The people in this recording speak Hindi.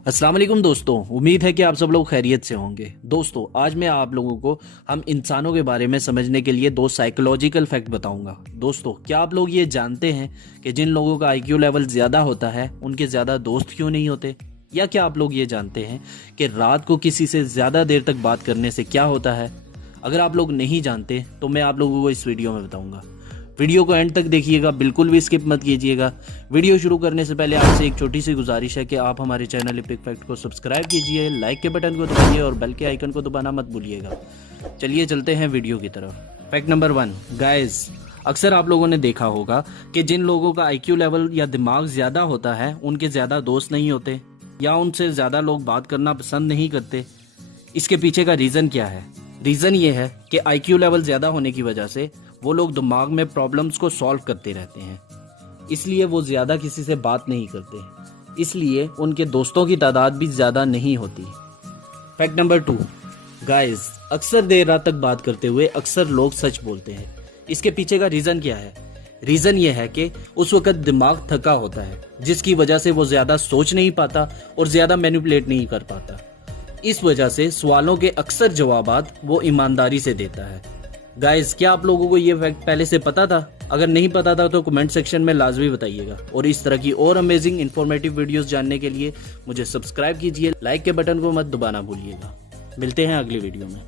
अस्सलाम वालेकुम दोस्तों, उम्मीद है कि आप सब लोग खैरियत से होंगे। दोस्तों, आज मैं आप लोगों को हम इंसानों के बारे में समझने के लिए दो साइकोलॉजिकल फैक्ट बताऊंगा। दोस्तों, क्या आप लोग ये जानते हैं कि जिन लोगों का आईक्यू लेवल ज़्यादा होता है उनके ज़्यादा दोस्त क्यों नहीं होते? या क्या आप लोग ये जानते हैं कि रात को किसी से ज़्यादा देर तक बात करने से क्या होता है? अगर आप लोग नहीं जानते तो मैं आप लोगों को इस वीडियो में बताऊंगा। वीडियो को एंड तक देखिएगा, बिल्कुल भी स्किप मत कीजिएगा। वीडियो शुरू करने से पहले आपसे एक छोटी सी गुजारिश है कि आप हमारे चैनल इपिक फैक्ट को सब्सक्राइब कीजिए, लाइक के बटन को दबाइए और बेल के आइकन को दबाना मत भूलिएगा। चलिए चलते हैं वीडियो की तरफ। फैक्ट नंबर 1, गाइस, अक्सर आप लोगों ने देखा होगा कि जिन लोगों का आईक्यू लेवल या दिमाग ज़्यादा होता है उनके ज़्यादा दोस्त नहीं होते या उनसे ज़्यादा लोग बात करना पसंद नहीं करते। इसके पीछे का रीज़न क्या है? रीज़न ये है कि आईक्यू लेवल ज़्यादा होने की वजह से वो लोग दिमाग में प्रॉब्लम्स को सॉल्व करते रहते हैं, इसलिए वो ज़्यादा किसी से बात नहीं करते, इसलिए उनके दोस्तों की तादाद भी ज़्यादा नहीं होती। फैक्ट नंबर 2, गाइस, अक्सर देर रात तक बात करते हुए अक्सर लोग सच बोलते हैं। इसके पीछे का रीज़न क्या है? रीज़न ये है कि उस वक्त दिमाग थका होता है, जिसकी वजह से वो ज़्यादा सोच नहीं पाता और ज़्यादा मैनिपुलेट नहीं कर पाता। इस वजह से सवालों के अक्सर जवाबात वो ईमानदारी से देता है। गाइस, क्या आप लोगों को ये फैक्ट पहले से पता था? अगर नहीं पता था तो कमेंट सेक्शन में लाजमी बताइएगा। और इस तरह की और अमेजिंग इन्फॉर्मेटिव वीडियोस जानने के लिए मुझे सब्सक्राइब कीजिए, लाइक के बटन को मत दबाना भूलिएगा। मिलते हैं अगली वीडियो में।